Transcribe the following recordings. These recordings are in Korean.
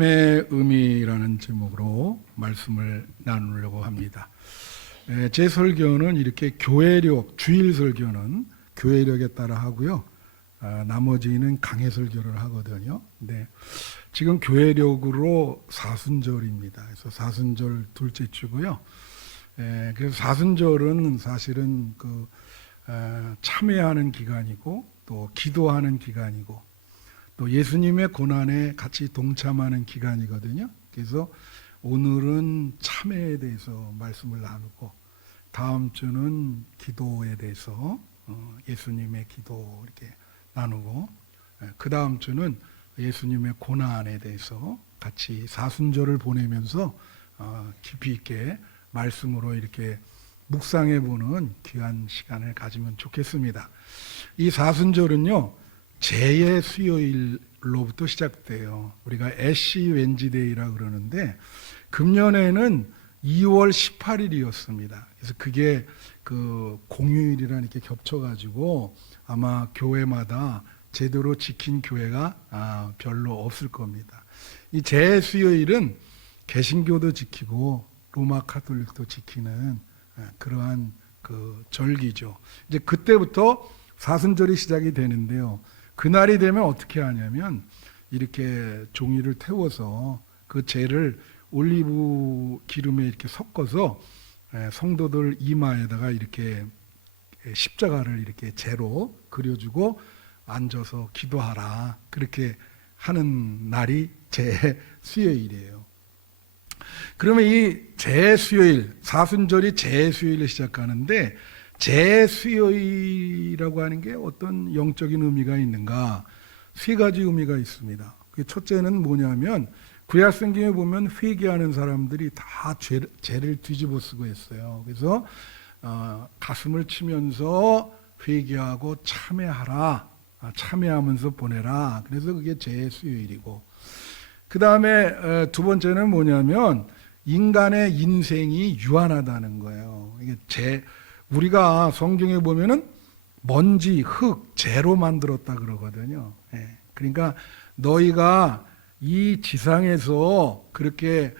참회의 의미라는 제목으로 말씀을 나누려고 합니다. 제 설교는 이렇게 교회력, 주일 설교는 교회력에 따라 하고요. 나머지는 강해 설교를 하거든요. 근데 지금 교회력으로 사순절입니다. 그래서 사순절 둘째 주고요. 그래서 사순절은 사실은 참회하는 기간이고 또 기도하는 기간이고 또 예수님의 고난에 같이 동참하는 기간이거든요. 그래서 오늘은 참회에 대해서 말씀을 나누고 다음 주는 기도에 대해서 예수님의 기도 이렇게 나누고 그 다음 주는 예수님의 고난에 대해서 같이 사순절을 보내면서 깊이 있게 말씀으로 이렇게 묵상해보는 귀한 시간을 가지면 좋겠습니다. 이 사순절은요, 재의 수요일로부터 시작돼요. 우리가 애쉬 웬지데이라 그러는데 금년에는 2월 18일이었습니다. 그래서 그게 공휴일이랑 이렇게 겹쳐가지고 아마 교회마다 제대로 지킨 교회가 별로 없을 겁니다. 이 재의 수요일은 개신교도 지키고 로마 카톨릭도 지키는 그러한 절기죠. 이제 그때부터 사순절이 시작이 되는데요. 그날이 되면 어떻게 하냐면 이렇게 종이를 태워서 그 재를 올리브 기름에 이렇게 섞어서 성도들 이마에다가 이렇게 십자가를 이렇게 재로 그려주고 앉아서 기도하라. 그렇게 하는 날이 재 수요일이에요. 그러면 이 재 수요일, 사순절이 재 수요일에 시작하는데 재 수요일이라고 하는 게 어떤 영적인 의미가 있는가? 세 가지 의미가 있습니다. 첫째는 뭐냐면 구약 성경에 보면 회개하는 사람들이 다 죄를 뒤집어 쓰고 있어요. 그래서 가슴을 치면서 회개하고 참회하라, 참회하면서 보내라. 그래서 그게 재 수요일이고, 그 다음에 두 번째는 뭐냐면 인간의 인생이 유한하다는 거예요. 이게 우리가 성경에 보면은 먼지, 흙, 재로 만들었다 그러거든요. 그러니까 너희가 이 지상에서 그렇게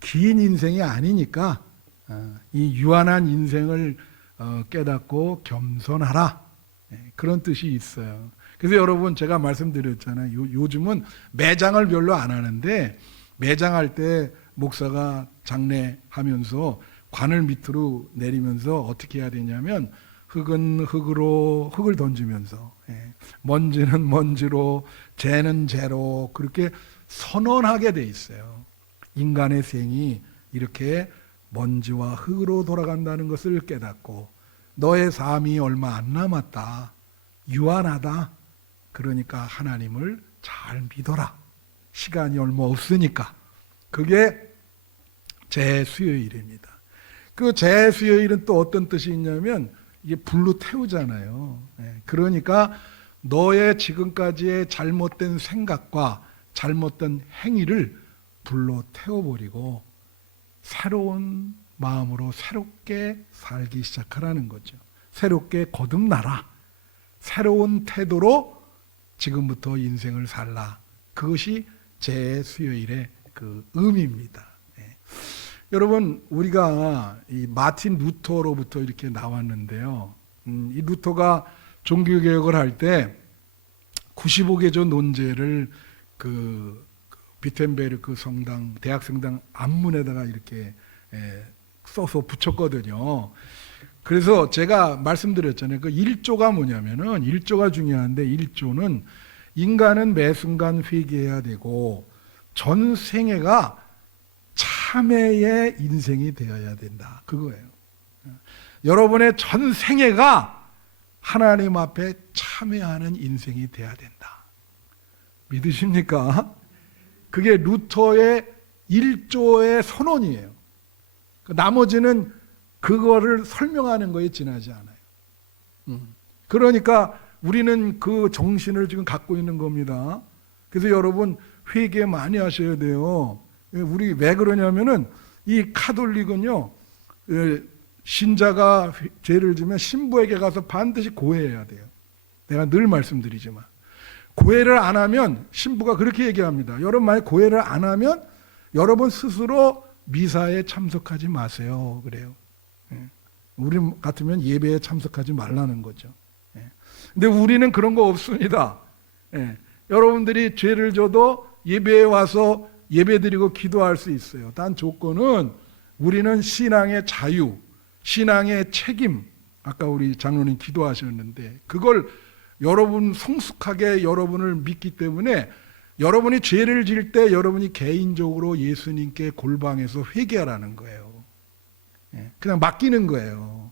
긴 인생이 아니니까 이 유한한 인생을 깨닫고 겸손하라. 그런 뜻이 있어요. 그래서 여러분 제가 말씀드렸잖아요. 요즘은 매장을 별로 안 하는데 매장할 때 목사가 장례하면서 관을 밑으로 내리면서 어떻게 해야 되냐면 흙은 흙으로 흙을 던지면서 먼지는 먼지로 재는 재로 그렇게 선언하게 돼 있어요. 인간의 생이 이렇게 먼지와 흙으로 돌아간다는 것을 깨닫고 너의 삶이 얼마 안 남았다. 유한하다. 그러니까 하나님을 잘 믿어라. 시간이 얼마 없으니까. 그게 재 수요일입니다. 그 재 수요일은 또 어떤 뜻이 있냐면 이게 불로 태우잖아요. 그러니까 너의 지금까지의 잘못된 생각과 잘못된 행위를 불로 태워버리고 새로운 마음으로 새롭게 살기 시작하라는 거죠. 새롭게 거듭나라. 새로운 태도로 지금부터 인생을 살라. 그것이 재 수요일의 그 의미입니다. 여러분, 우리가 이 마틴 루터로부터 이렇게 나왔는데요. 이 루터가 종교개혁을 할 때 95개조 논제를 비텐베르크 성당, 대학성당 앞문에다가 이렇게 써서 붙였거든요. 그래서 제가 말씀드렸잖아요. 그 1조가 뭐냐면은 1조가 중요한데 1조는 인간은 매 순간 회개해야 되고 전 생애가 참회의 인생이 되어야 된다. 그거예요. 여러분의 전 생애가 하나님 앞에 참회하는 인생이 돼야 된다. 믿으십니까? 그게 루터의 1조의 선언이에요. 나머지는 그거를 설명하는 거에 지나지 않아요. 그러니까 우리는 그 정신을 지금 갖고 있는 겁니다. 그래서 여러분 회개 많이 하셔야 돼요. 우리 왜 그러냐면은 이 카톨릭은요, 신자가 죄를 지면 신부에게 가서 반드시 고해해야 돼요. 내가 늘 말씀드리지만 고해를 안 하면 신부가 그렇게 얘기합니다. 여러분 만약 고해를 안 하면 여러분 스스로 미사에 참석하지 마세요. 그래요. 우리 같으면 예배에 참석하지 말라는 거죠. 근데 우리는 그런 거 없습니다. 여러분들이 죄를 져도 예배에 와서 예배드리고 기도할 수 있어요. 단 조건은 우리는 신앙의 자유, 신앙의 책임, 아까 우리 장로님 기도하셨는데 그걸 여러분 성숙하게 여러분을 믿기 때문에 여러분이 죄를 질 때 여러분이 개인적으로 예수님께 골방에서 회개하라는 거예요. 그냥 맡기는 거예요.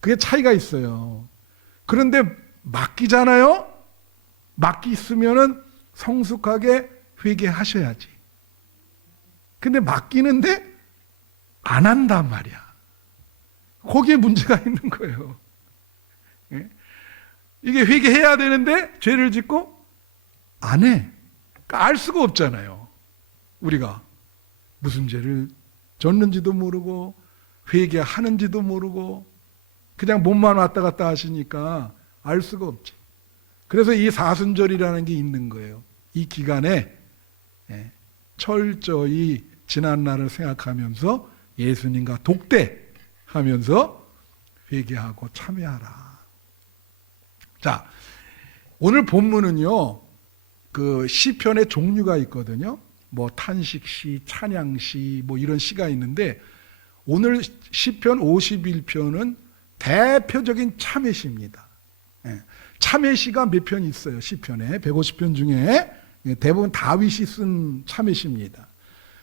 그게 차이가 있어요. 그런데 맡기잖아요. 맡기으면은 성숙하게 회개하셔야지. 근데 맡기는데 안 한단 말이야. 거기에 문제가 있는 거예요. 이게 회개해야 되는데 죄를 짓고 안 해. 그러니까 알 수가 없잖아요. 우리가 무슨 죄를 졌는지도 모르고 회개하는지도 모르고 그냥 몸만 왔다 갔다 하시니까 알 수가 없지. 그래서 이 사순절이라는 게 있는 거예요. 이 기간에 철저히 지난 날을 생각하면서 예수님과 독대하면서 회개하고 참여하라. 자, 오늘 본문은요, 그 시편의 종류가 있거든요. 뭐 탄식시, 찬양시, 뭐 이런 시가 있는데 오늘 시편 51편은 대표적인 참회시입니다. 참회시가 몇 편 있어요. 시편에 150편 중에 대부분 다윗이 쓴 참회시입니다.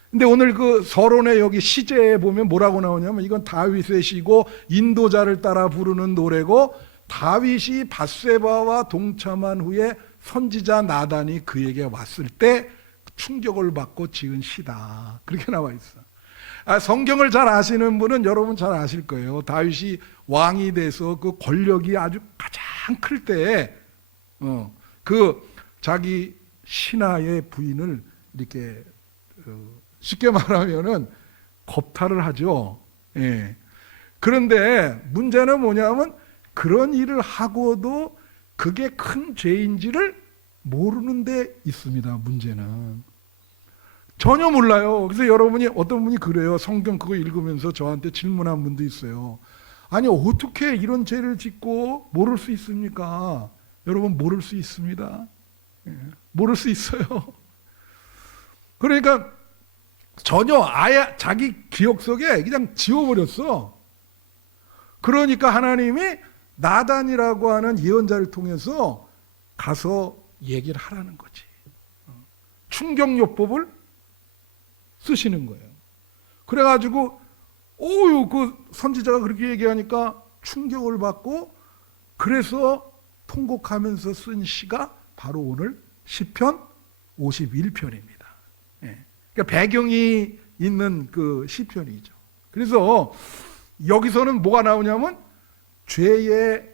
근데 오늘 그 서론에 여기 시제에 보면 뭐라고 나오냐면 이건 다윗의 시고 인도자를 따라 부르는 노래고 다윗이 밧세바와 동참한 후에 선지자 나단이 그에게 왔을 때 충격을 받고 지은 시다. 그렇게 나와 있어. 성경을 잘 아시는 분은 여러분 잘 아실 거예요. 다윗이 왕이 돼서 그 권력이 아주 가장 클 때, 그 자기 신하의 부인을 이렇게 쉽게 말하면은 겁탈을 하죠. 예. 그런데 문제는 뭐냐면 그런 일을 하고도 그게 큰 죄인지를 모르는 데 있습니다. 문제는. 전혀 몰라요. 그래서 여러분이 어떤 분이 그래요. 성경 그거 읽으면서 저한테 질문한 분도 있어요. 아니 어떻게 이런 죄를 짓고 모를 수 있습니까? 여러분 모를 수 있습니다. 모를 수 있어요. 그러니까 전혀 아예 자기 기억 속에 그냥 지워버렸어. 그러니까 하나님이 나단이라고 하는 예언자를 통해서 가서 얘기를 하라는 거지. 충격요법을 쓰시는 거예요. 그래가지고 그 선지자가 그렇게 얘기하니까 충격을 받고 그래서 통곡하면서 쓴 시가 바로 오늘 시편 51편입니다. 그러니까 배경이 있는 그 시편이죠. 그래서 여기서는 뭐가 나오냐면 죄의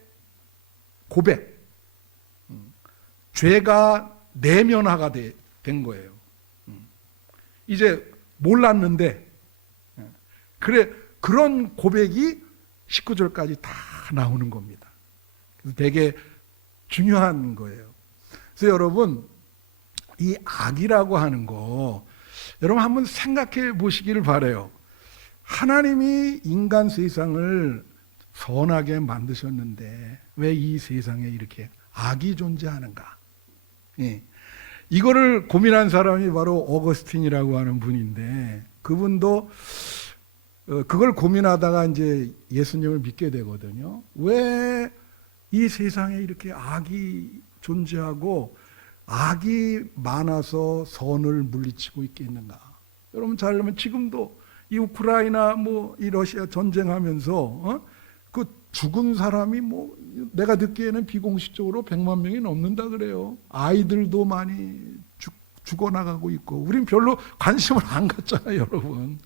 고백, 죄가 내면화가 된 거예요. 이제 몰랐는데 그래 그런 고백이 19절까지 다 나오는 겁니다. 그래서 되게 중요한 거예요. 그래서 여러분 이 악이라고 하는 거 여러분 한번 생각해 보시기를 바라요. 하나님이 인간 세상을 선하게 만드셨는데 왜 이 세상에 이렇게 악이 존재하는가? 이거를 고민한 사람이 바로 어거스틴이라고 하는 분인데 그분도 그걸 고민하다가 이제 예수님을 믿게 되거든요. 왜 이 세상에 이렇게 악이 존재하고 악이 많아서 선을 물리치고 있겠는가? 여러분 잘 알면 지금도 이 우크라이나 뭐 이 러시아 전쟁하면서 그 죽은 사람이 뭐 내가 듣기에는 비공식적으로 100만 명이 넘는다 그래요. 아이들도 많이 죽어나가고 있고 우린 별로 관심을 안 갖잖아요, 여러분.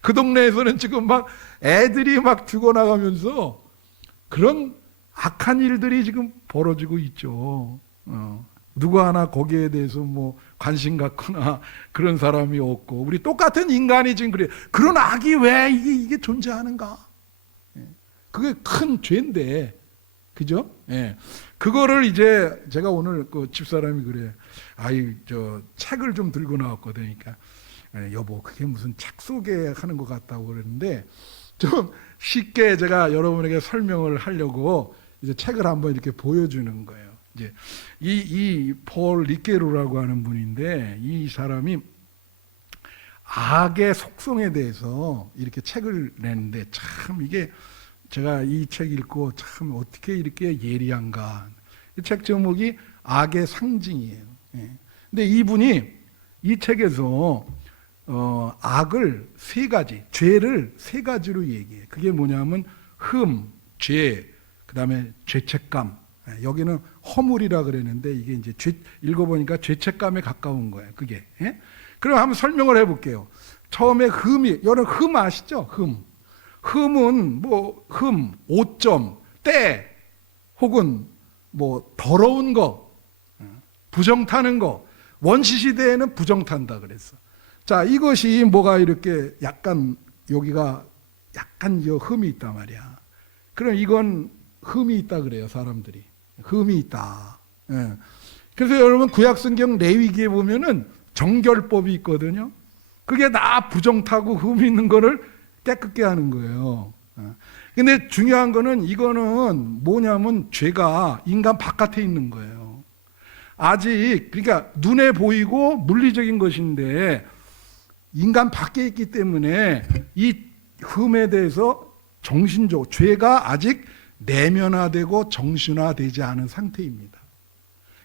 그 동네에서는 지금 막 애들이 막 죽어나가면서 그런 악한 일들이 지금 벌어지고 있죠. 누구 하나 거기에 대해서 뭐 관심 갖거나 그런 사람이 없고 우리 똑같은 인간이 지금 그래. 그런 악이 왜 이게 존재하는가? 그게 큰 죄인데, 그죠? 예. 그거를 이제 제가 오늘 그 집사람이 그래. 저 책을 좀 들고 나왔거든. 그러니까 여보 그게 무슨 책 소개하는 것 같다고 그랬는데 좀 쉽게 제가 여러분에게 설명을 하려고 이제 책을 한번 이렇게 보여주는 거예요. 이제 이 폴 리케로라고 하는 분인데 이 사람이 악의 속성에 대해서 이렇게 책을 내는데 참 이게 제가 이 책 읽고 참 어떻게 이렇게 예리한가. 이 책 제목이 악의 상징이에요. 예. 근데 이분이 이 책에서 악을 세 가지, 죄를 세 가지로 얘기해. 그게 뭐냐면 죄, 그 다음에 죄책감. 여기는 허물이라 그랬는데 이게 이제 읽어보니까 죄책감에 가까운 거예요. 그게. 예? 그럼 한번 설명을 해볼게요. 처음에 여러분 아시죠? 흠은 오점, 때, 혹은 더러운 거, 부정 타는 거. 원시시대에는 부정 탄다 그랬어. 자, 이것이 뭐가 이렇게 약간 여기가 약간 흠이 있단 말이야. 그럼 이건 흠이 있다 그래요, 사람들이. 흠이 있다. 예. 그래서 여러분 구약성경 레위기에 보면은 정결법이 있거든요. 그게 다 부정 타고 흠이 있는 거를 깨끗게 하는 거예요. 근데 중요한 거는 이거는 뭐냐면 죄가 인간 바깥에 있는 거예요. 아직 그러니까 눈에 보이고 물리적인 것인데 인간 밖에 있기 때문에 이 흠에 대해서 정신적으로 죄가 아직 내면화되고 정신화되지 않은 상태입니다.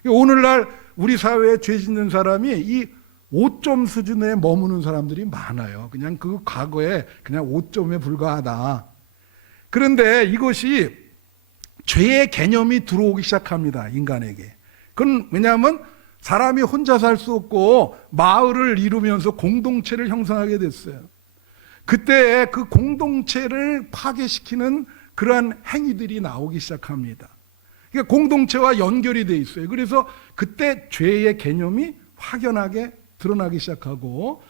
오늘날 우리 사회에 죄 짓는 사람이 이 5점 수준에 머무는 사람들이 많아요. 그냥 그 과거에 그냥 5점에 불과하다. 그런데 이것이 죄의 개념이 들어오기 시작합니다. 인간에게. 그건 왜냐하면 사람이 혼자 살 수 없고 마을을 이루면서 공동체를 형성하게 됐어요. 그때 그 공동체를 파괴시키는 그러한 행위들이 나오기 시작합니다. 그러니까 공동체와 연결이 돼 있어요. 그래서 그때 죄의 개념이 확연하게 드러나기 시작하고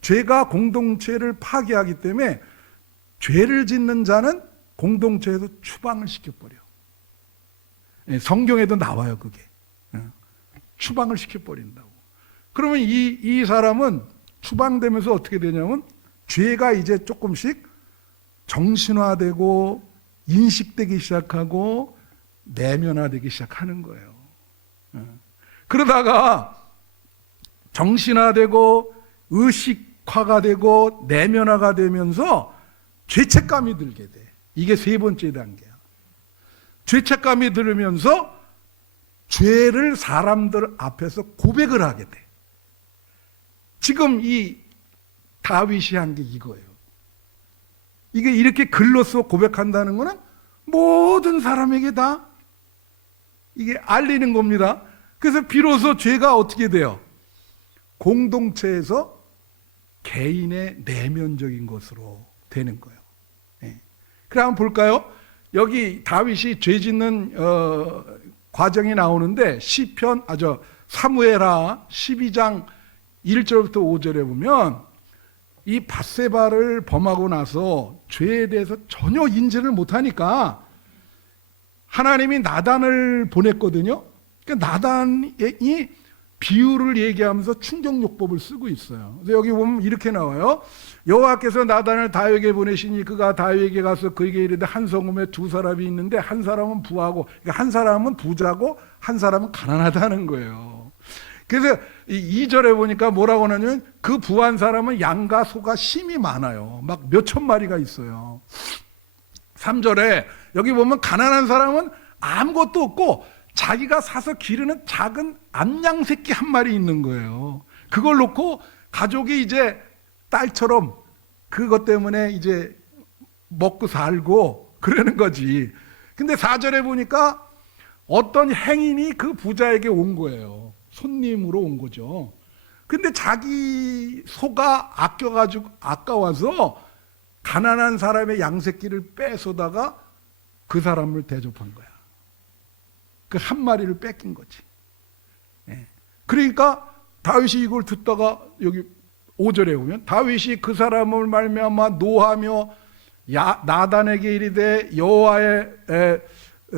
죄가 공동체를 파괴하기 때문에 죄를 짓는 자는 공동체에서 추방을 시켜버려. 성경에도 나와요, 그게. 추방을 시켜버린다고. 그러면 이 사람은 추방되면서 어떻게 되냐면 죄가 이제 조금씩 정신화되고 인식되기 시작하고 내면화되기 시작하는 거예요. 그러다가 정신화되고 의식화가 되고 내면화가 되면서 죄책감이 들게 돼. 이게 세 번째 단계야. 죄책감이 들으면서 죄를 사람들 앞에서 고백을 하게 돼. 지금 이 다윗이 한 게 이거예요. 이게 이렇게 글로써 고백한다는 것은 모든 사람에게 다 이게 알리는 겁니다. 그래서 비로소 죄가 어떻게 돼요? 공동체에서 개인의 내면적인 것으로 되는 거예요. 네. 그럼 한번 볼까요? 여기 다윗이 죄 짓는 과정이 나오는데 사무엘하 12장 1절부터 5절에 보면 이 밧세바를 범하고 나서 죄에 대해서 전혀 인지를 못하니까 하나님이 나단을 보냈거든요. 그러니까 나단이 비유를 얘기하면서 충정요법을 쓰고 있어요. 그래서 여기 보면 이렇게 나와요. 여호와께서 나단을 다윗에게 보내시니 그가 다윗에게 가서 그에게 이르되 한 성읍에 두 사람이 있는데 한 사람은 부하고 그러니까 한 사람은 부자고 한 사람은 가난하다는 거예요. 그래서 2절에 보니까 뭐라고 하냐면 그 부한 사람은 양과 소가 심이 많아요. 막 몇천 마리가 있어요. 3절에 여기 보면 가난한 사람은 아무것도 없고 자기가 사서 기르는 작은 암양 새끼 한 마리 있는 거예요. 그걸 놓고 가족이 이제 딸처럼 그것 때문에 이제 먹고 살고 그러는 거지. 근데 4절에 보니까 어떤 행인이 그 부자에게 온 거예요. 손님으로 온 거죠. 근데 자기 소가 아까워서 가난한 사람의 양새끼를 뺏어다가 그 사람을 대접한 거야. 그 한 마리를 뺏긴 거지. 그러니까 다윗이 이걸 듣다가 여기 5절에 보면 다윗이 그 사람을 말미암아 노하며 나단에게 이르되 여호와의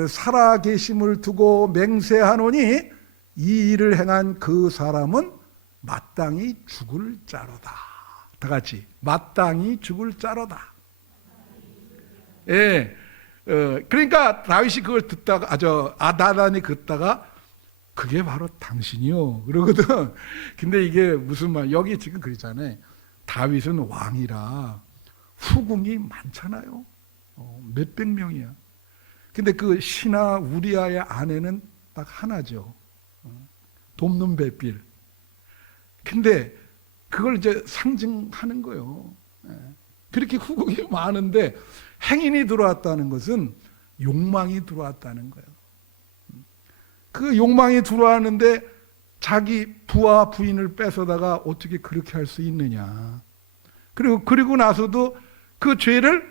살아계심을 두고 맹세하노니 이 일을 행한 그 사람은 마땅히 죽을 자로다. 다 같이 마땅히 죽을 자로다. 예, 그러니까 다윗이 그걸 듣다가 나단이 듣다가 그게 바로 당신이요 그러거든. 근데 이게 무슨 말? 여기 지금 그러잖아요. 다윗은 왕이라 후궁이 많잖아요. 몇백 명이야. 근데 그 신하 우리아의 아내는 딱 하나죠. 돕는 배필. 근데 그걸 이제 상징하는 거예요. 그렇게 후궁이 많은데 행인이 들어왔다는 것은 욕망이 들어왔다는 거예요. 그 욕망이 들어왔는데 자기 부하 부인을 뺏어다가 어떻게 그렇게 할 수 있느냐. 그리고 나서도 그 죄를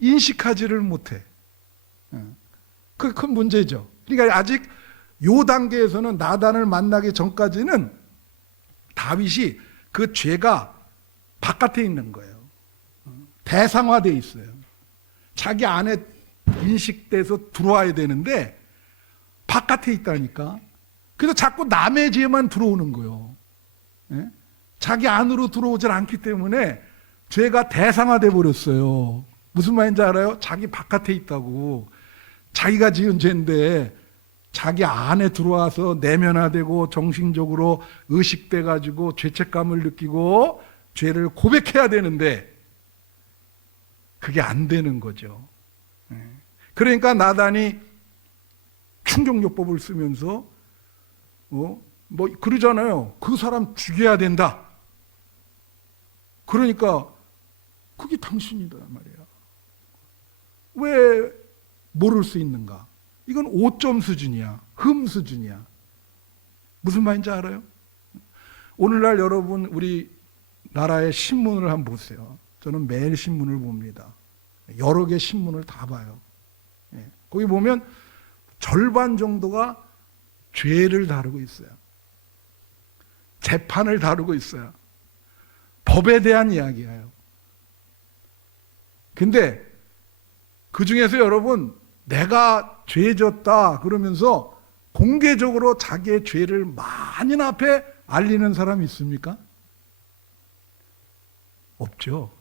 인식하지를 못해. 그 큰 문제죠. 그러니까 아직 요 단계에서는 나단을 만나기 전까지는 다윗이 그 죄가 바깥에 있는 거예요. 대상화되어 있어요. 자기 안에 인식돼서 들어와야 되는데 바깥에 있다니까. 그래서 자꾸 남의 죄만 들어오는 거예요. 자기 안으로 들어오질 않기 때문에 죄가 대상화돼 버렸어요. 무슨 말인지 알아요? 자기 바깥에 있다고. 자기가 지은 죄인데 자기 안에 들어와서 내면화되고 정신적으로 의식돼 가지고 죄책감을 느끼고 죄를 고백해야 되는데 그게 안 되는 거죠. 그러니까 나단이 충격요법을 쓰면서 뭐 그러잖아요. 그 사람 죽여야 된다. 그러니까 그게 당신이다 말이야. 왜 모를 수 있는가? 이건 5점 수준이야. 흠 수준이야. 무슨 말인지 알아요? 오늘날 여러분 우리 나라의 신문을 한번 보세요. 저는 매일 신문을 봅니다. 여러 개 신문을 다 봐요. 거기 보면 절반 정도가 죄를 다루고 있어요. 재판을 다루고 있어요. 법에 대한 이야기예요. 근데 그 중에서 여러분 내가 죄 졌다 그러면서 공개적으로 자기의 죄를 만인 앞에 알리는 사람이 있습니까? 없죠.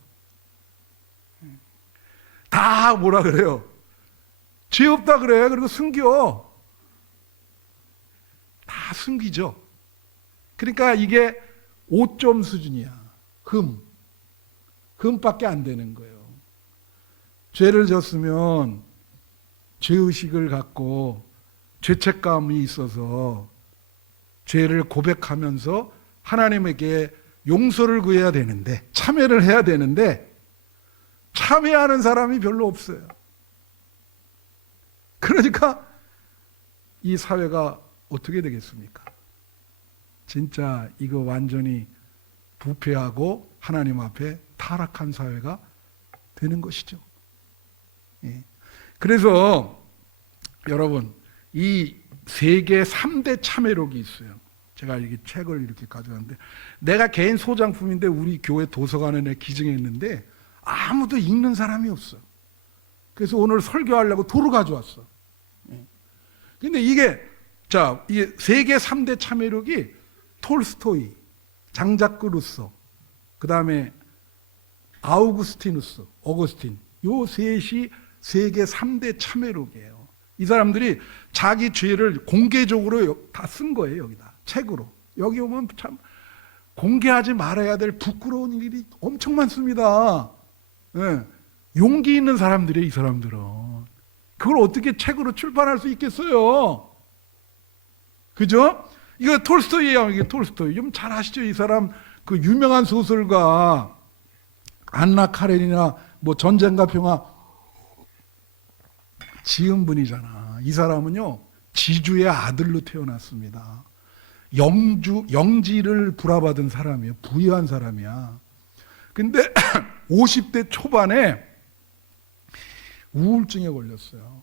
다 뭐라 그래요? 죄 없다 그래. 그리고 숨겨. 다 숨기죠. 그러니까 이게 5점 수준이야. 흠밖에 안 되는 거예요. 죄를 졌으면 죄의식을 갖고 죄책감이 있어서 죄를 고백하면서 하나님에게 용서를 구해야 되는데 참회를 해야 되는데 참회하는 사람이 별로 없어요. 그러니까 이 사회가 어떻게 되겠습니까? 진짜 이거 완전히 부패하고 하나님 앞에 타락한 사회가 되는 것이죠. 그래서 여러분 이 세계 3대 참회록이 있어요. 제가 이렇게 책을 이렇게 가져왔는데 내가 개인 소장품인데 우리 교회 도서관에 내가 기증했는데 아무도 읽는 사람이 없어. 그래서 오늘 설교하려고 도로 가져왔어. 근데 이게 세계 3대 참회록이 톨스토이, 장자크 루소, 그 다음에 어거스틴 요 셋이 세계 3대 참회록이에요. 이 사람들이 자기 죄를 공개적으로 다 쓴 거예요. 여기다 책으로. 여기 오면 참 공개하지 말아야 될 부끄러운 일이 엄청 많습니다. 용기 있는 사람들이에요. 이 사람들은. 그걸 어떻게 책으로 출판할 수 있겠어요? 그죠? 이거 톨스토이예요. 이게 톨스토이. 좀 잘 아시죠? 이 사람 그 유명한 소설가 안나 카레니나 뭐 전쟁과 평화 지은 분이잖아. 이 사람은요 지주의 아들로 태어났습니다. 영지를 불화받은 사람이에요. 부유한 사람이야. 근데 50대 초반에 우울증에 걸렸어요.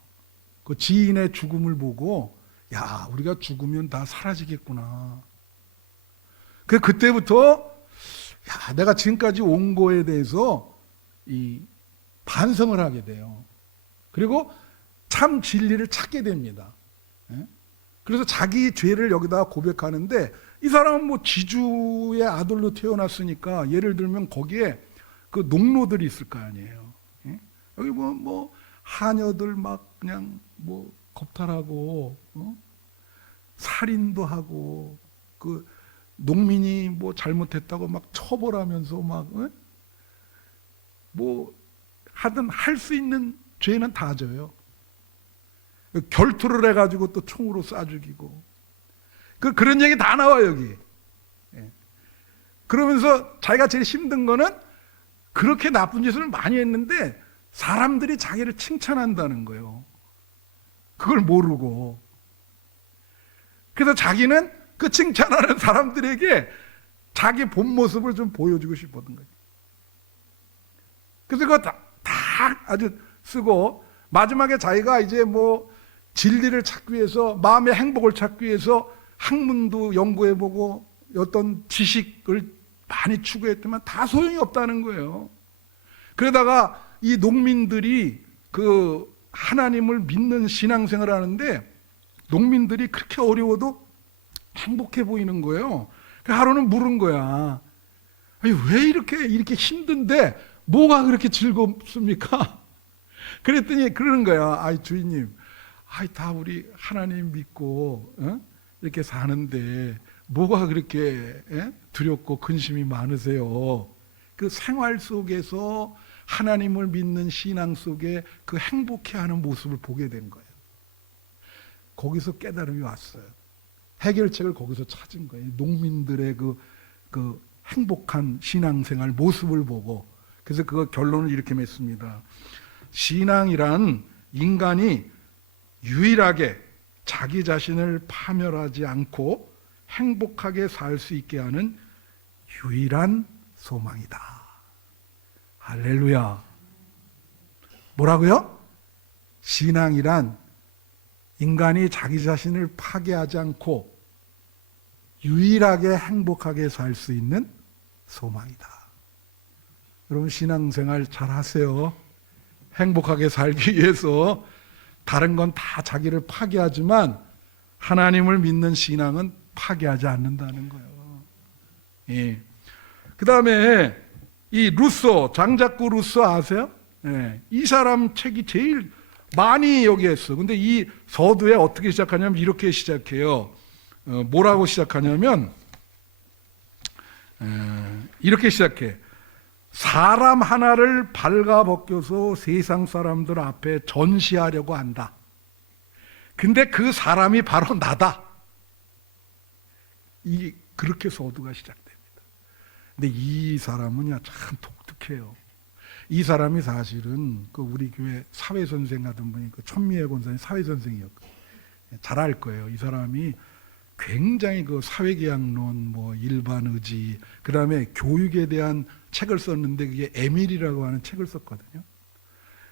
그 지인의 죽음을 보고 야 우리가 죽으면 다 사라지겠구나. 그때부터 야 내가 지금까지 온 거에 대해서 이 반성을 하게 돼요. 그리고 참 진리를 찾게 됩니다. 예? 그래서 자기 죄를 여기다가 고백하는데, 이 사람은 뭐 지주의 아들로 태어났으니까 예를 들면 거기에 그 농노들이 있을 거 아니에요. 예? 여기 뭐 하녀들 막 그냥 뭐 겁탈하고 살인도 하고, 그 농민이 뭐 잘못했다고 막 처벌하면서 막 뭐 하든 할 수 있는 죄는 다 져요. 결투를 해가지고 또 총으로 쏴 죽이고, 그런 얘기 다 나와 여기. 예. 그러면서 자기가 제일 힘든 거는 그렇게 나쁜 짓을 많이 했는데 사람들이 자기를 칭찬한다는 거예요. 그걸 모르고. 그래서 자기는 그 칭찬하는 사람들에게 자기 본 모습을 좀 보여주고 싶었던 거예요. 그래서 그거 다 아주 쓰고, 마지막에 자기가 이제 뭐 진리를 찾기 위해서, 마음의 행복을 찾기 위해서 학문도 연구해보고 어떤 지식을 많이 추구했지만 다 소용이 없다는 거예요. 그러다가 이 농민들이 그 하나님을 믿는 신앙생활을 하는데, 농민들이 그렇게 어려워도 행복해 보이는 거예요. 하루는 물은 거야. 아니, 왜 이렇게 힘든데 뭐가 그렇게 즐겁습니까? 그랬더니 그러는 거야. 아이, 주인님, 다 우리 하나님 믿고 이렇게 사는데 뭐가 그렇게 두렵고 근심이 많으세요? 그 생활 속에서 하나님을 믿는 신앙 속에 그 행복해하는 모습을 보게 된 거예요. 거기서 깨달음이 왔어요. 해결책을 거기서 찾은 거예요. 농민들의 그 행복한 신앙생활 모습을 보고. 그래서 그 결론을 이렇게 맺습니다. 신앙이란 인간이 유일하게 자기 자신을 파멸하지 않고 행복하게 살 수 있게 하는 유일한 소망이다. 할렐루야. 뭐라고요? 신앙이란 인간이 자기 자신을 파괴하지 않고 유일하게 행복하게 살 수 있는 소망이다. 여러분, 신앙생활 잘 하세요. 행복하게 살기 위해서 다른 건 다 자기를 파괴하지만 하나님을 믿는 신앙은 파괴하지 않는다는 거예요. 예. 그 다음에 이 루소, 장자크 루소 아세요? 예. 이 사람 책이 제일 많이 여기에 있어. 근데 이 서두에 어떻게 시작하냐면 이렇게 시작해요. 뭐라고 시작하냐면 이렇게 시작해. 사람 하나를 발가벗겨서 세상 사람들 앞에 전시하려고 한다. 근데 그 사람이 바로 나다. 그렇게 서두가 시작됩니다. 근데 이 사람은 참 독특해요. 이 사람이 사실은 그 우리 교회 사회선생 같은 분이 그 천미애 권사님 사회선생이었거든요. 잘 알 거예요. 이 사람이 굉장히 그 사회계약론, 뭐 일반의지, 그 다음에 교육에 대한 책을 썼는데 그게 에밀이라고 하는 책을 썼거든요.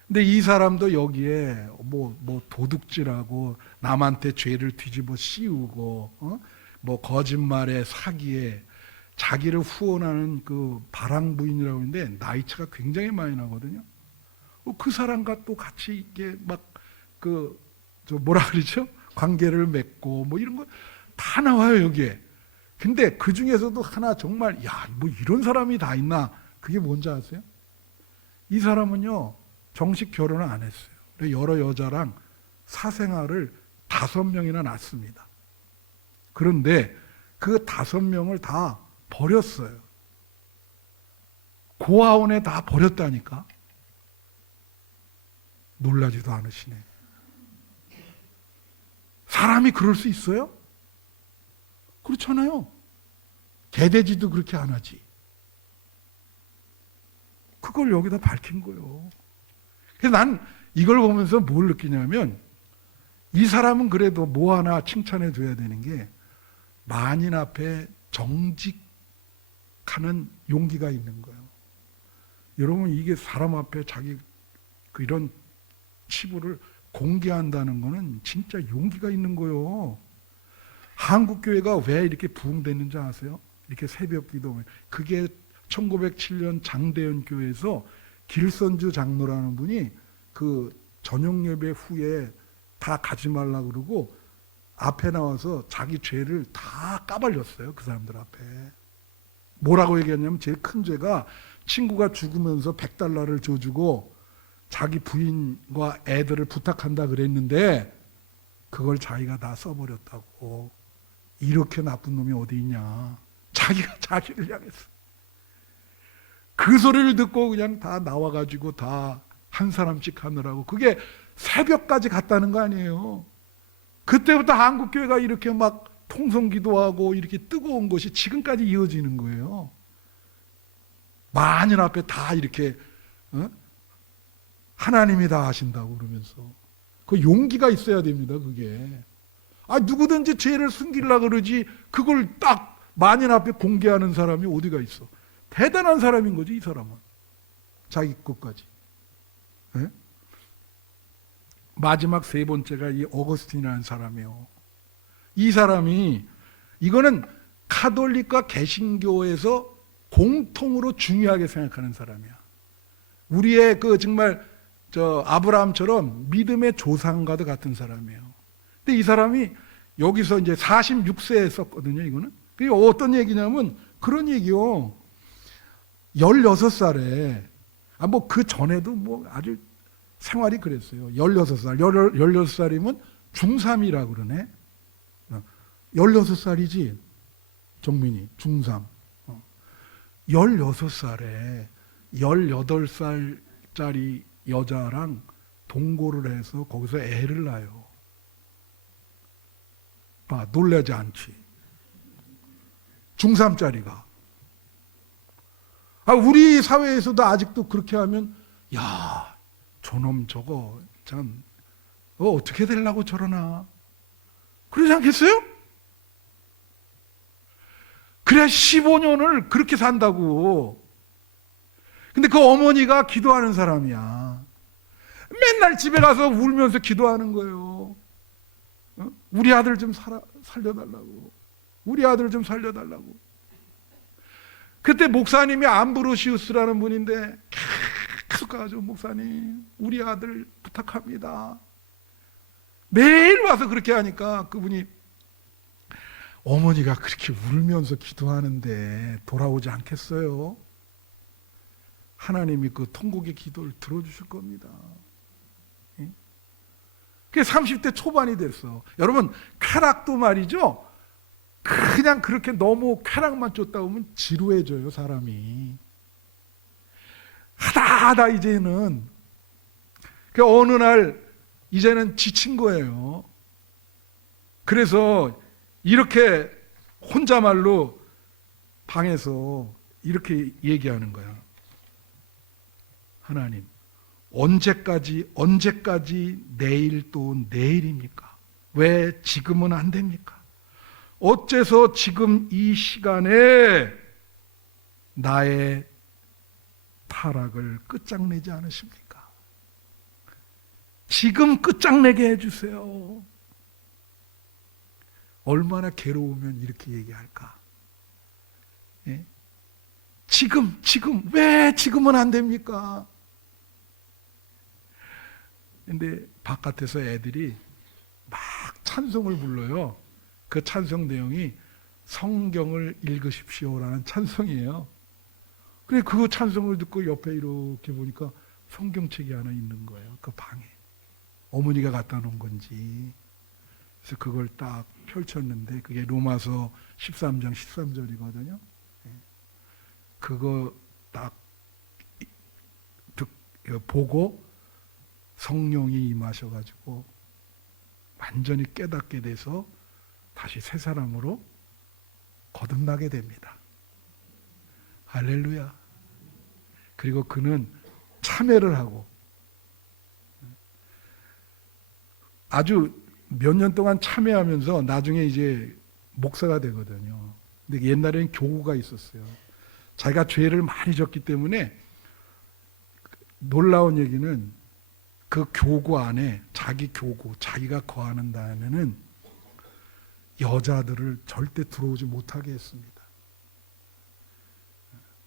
근데 이 사람도 여기에 뭐 도둑질하고 남한테 죄를 뒤집어 씌우고 뭐 거짓말에 사기에 자기를 후원하는 그 바랑부인이라고 하는데 나이차가 굉장히 많이 나거든요. 그 사람과 또 같이 이게 막 뭐라 그러죠? 관계를 맺고 뭐 이런 거 다 나와요 여기에. 근데 그 중에서도 하나 정말 뭐 이런 사람이 다 있나? 그게 뭔지 아세요? 이 사람은요 정식 결혼을 안 했어요. 여러 여자랑 사생활을 5명이나 낳습니다. 그런데 그 5명을 다 버렸어요. 고아원에 다 버렸다니까. 놀라지도 않으시네. 사람이 그럴 수 있어요? 그렇잖아요. 개돼지도 그렇게 안 하지. 그걸 여기다 밝힌 거예요. 그래서 난 이걸 보면서 뭘 느끼냐면 이 사람은 그래도 뭐 하나 칭찬해 줘야 되는 게 만인 앞에 정직하는 용기가 있는 거예요. 여러분, 이게 사람 앞에 자기 이런 치부를 공개한다는 거는 진짜 용기가 있는 거예요. 한국교회가 왜 이렇게 부흥됐는지 아세요? 이렇게 새벽 기도. 그게 1907년 장대현 교회에서 길선주 장로라는 분이 그 저녁 예배 후에 다 가지 말라 그러고 앞에 나와서 자기 죄를 다 까발렸어요. 그 사람들 앞에. 뭐라고 얘기했냐면 제일 큰 죄가 친구가 죽으면서 $100를 줘주고 자기 부인과 애들을 부탁한다 그랬는데 그걸 자기가 다 써버렸다고. 이렇게 나쁜 놈이 어디 있냐. 자기가 자기를 향했어. 그 소리를 듣고 그냥 다 나와가지고 다 한 사람씩 하느라고. 그게 새벽까지 갔다는 거 아니에요. 그때부터 한국교회가 이렇게 막 통성기도하고 이렇게 뜨거운 것이 지금까지 이어지는 거예요. 만인 앞에 다 이렇게 하나님이 다 하신다고 그러면서. 그 용기가 있어야 됩니다. 그게. 누구든지 죄를 숨기려고 그러지 그걸 딱 만인 앞에 공개하는 사람이 어디가 있어. 대단한 사람인 거지 이 사람은. 자기 것까지. 네? 마지막 세 번째가 이 어거스틴이라는 사람이에요. 이 사람이 이거는 카톨릭과 개신교에서 공통으로 중요하게 생각하는 사람이야. 우리의 그 정말 아브라함처럼 믿음의 조상과도 같은 사람이에요. 근데 이 사람이 여기서 이제 46세에 썼거든요, 이거는. 그게 어떤 얘기냐면 그런 얘기요. 16살에, 뭐 그 전에도 뭐 아주 생활이 그랬어요. 16살. 16살이면 중3이라 그러네. 16살이지, 정민이. 중3. 16살에 18살짜리 여자랑 동거를 해서 거기서 애를 낳아요. 놀라지 않지. 중3짜리가. 우리 사회에서도 아직도 그렇게 하면, 야, 저놈 저거 참 어떻게 되려고 저러나. 그러지 않겠어요? 그래 15년을 그렇게 산다고. 근데 그 어머니가 기도하는 사람이야. 맨날 집에 가서 울면서 기도하는 거예요. 우리 아들 좀 살려달라고. 우리 아들 좀 살려달라고. 그때 목사님이 암브로시우스라는 분인데 계속 가죠. 목사님, 우리 아들 부탁합니다. 매일 와서 그렇게 하니까 그분이, 어머니가 그렇게 울면서 기도하는데 돌아오지 않겠어요? 하나님이 그 통곡의 기도를 들어주실 겁니다. 그게 30대 초반이 됐어. 여러분, 쾌락도 말이죠. 그냥 그렇게 너무 쾌락만 쫓다 보면 지루해져요, 사람이. 하다 이제는. 어느 날 이제는 지친 거예요. 그래서 이렇게 혼자말로 방에서 이렇게 얘기하는 거야. 하나님, 언제까지 내일 또 내일입니까? 왜 지금은 안 됩니까? 어째서 지금 이 시간에 나의 타락을 끝장내지 않으십니까? 지금 끝장내게 해주세요. 얼마나 괴로우면 이렇게 얘기할까? 예? 지금 왜 지금은 안 됩니까? 근데 바깥에서 애들이 막 찬송을 불러요. 그 찬송 내용이 성경을 읽으십시오라는 찬송이에요. 그래, 그 찬송을 듣고 옆에 이렇게 보니까 성경책이 하나 있는 거예요. 그 방에. 어머니가 갖다 놓은 건지. 그래서 그걸 딱 펼쳤는데 그게 로마서 13장 13절이거든요. 그거 딱 보고 성령이 임하셔가지고 완전히 깨닫게 돼서 다시 새 사람으로 거듭나게 됩니다. 할렐루야. 그리고 그는 참회를 하고 아주 몇 년 동안 참회하면서 나중에 이제 목사가 되거든요. 근데 옛날에는 교구가 있었어요. 자기가 죄를 많이 졌기 때문에 놀라운 얘기는 그 교구 안에 자기 교구, 자기가 거하는 데에는 여자들을 절대 들어오지 못하게 했습니다.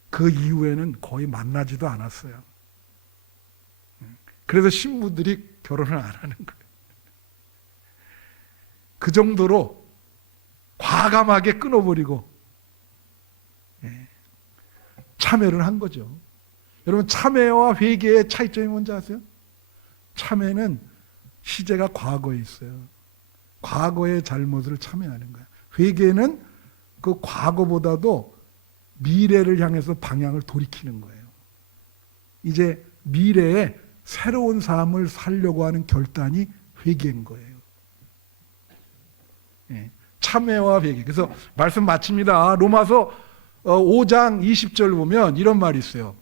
그 이후에는 거의 만나지도 않았어요. 그래서 신부들이 결혼을 안 하는 거예요. 그 정도로 과감하게 끊어버리고 참회를 한 거죠. 여러분, 참회와 회개의 차이점이 뭔지 아세요? 참회는 시제가 과거에 있어요. 과거의 잘못을 참회하는 거예요. 회개는 그 과거보다도 미래를 향해서 방향을 돌이키는 거예요. 이제 미래에 새로운 삶을 살려고 하는 결단이 회개인 거예요. 참회와 회개. 그래서 말씀 마칩니다. 로마서 5장 20절 보면 이런 말이 있어요.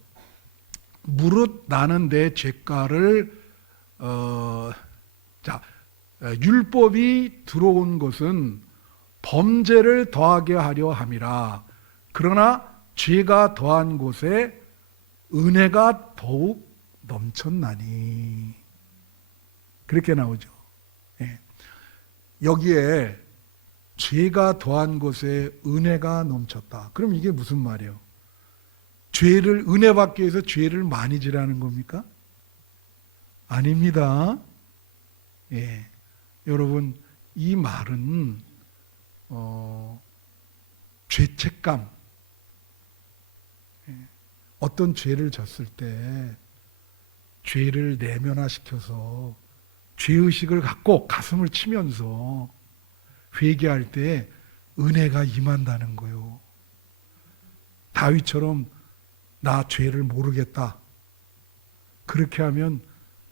무릇 나는 내 죄가를 율법이 들어온 것은 범죄를 더하게 하려 함이라. 그러나 죄가 더한 곳에 은혜가 더욱 넘쳤나니. 그렇게 나오죠. 여기에 죄가 더한 곳에 은혜가 넘쳤다. 그럼 이게 무슨 말이에요? 죄를 은혜 받기 위해서 죄를 많이 지라는 겁니까? 아닙니다. 여러분, 이 말은 죄책감, 어떤 죄를 졌을 때 죄를 내면화시켜서 죄의식을 갖고 가슴을 치면서 회개할 때 은혜가 임한다는 거예요. 다윗처럼 나 죄를 모르겠다. 그렇게 하면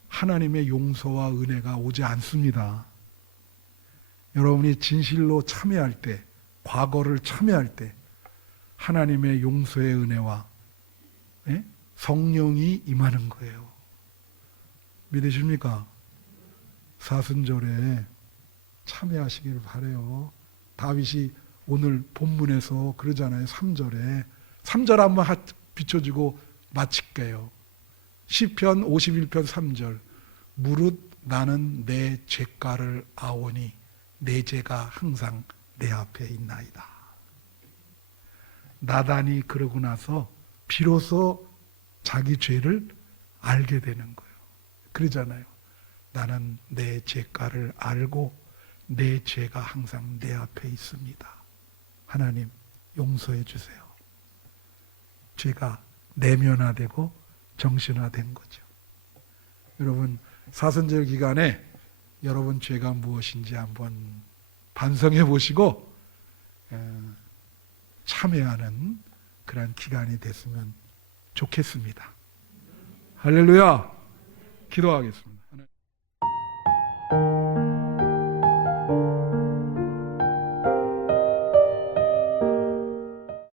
하나님의 용서와 은혜가 오지 않습니다. 여러분이 진실로 참회할 때, 과거를 참회할 때 하나님의 용서의 은혜와 성령이 임하는 거예요. 믿으십니까? 사순절에 참회하시길 바라요. 다윗이 오늘 본문에서 그러잖아요. 3절에 3절 한번 비춰주고 마칠게요. 시편 51편 3절. 무릇 나는 내 죄가를 아오니 내 죄가 항상 내 앞에 있나이다. 나단이 그러고 나서 비로소 자기 죄를 알게 되는 거예요. 그러잖아요. 나는 내 죄가를 알고 내 죄가 항상 내 앞에 있습니다. 하나님, 용서해 주세요. 죄가 내면화되고 정신화된 거죠. 여러분, 사순절 기간에 여러분 죄가 무엇인지 한번 반성해 보시고 참회하는 그런 기간이 됐으면 좋겠습니다. 할렐루야. 기도하겠습니다.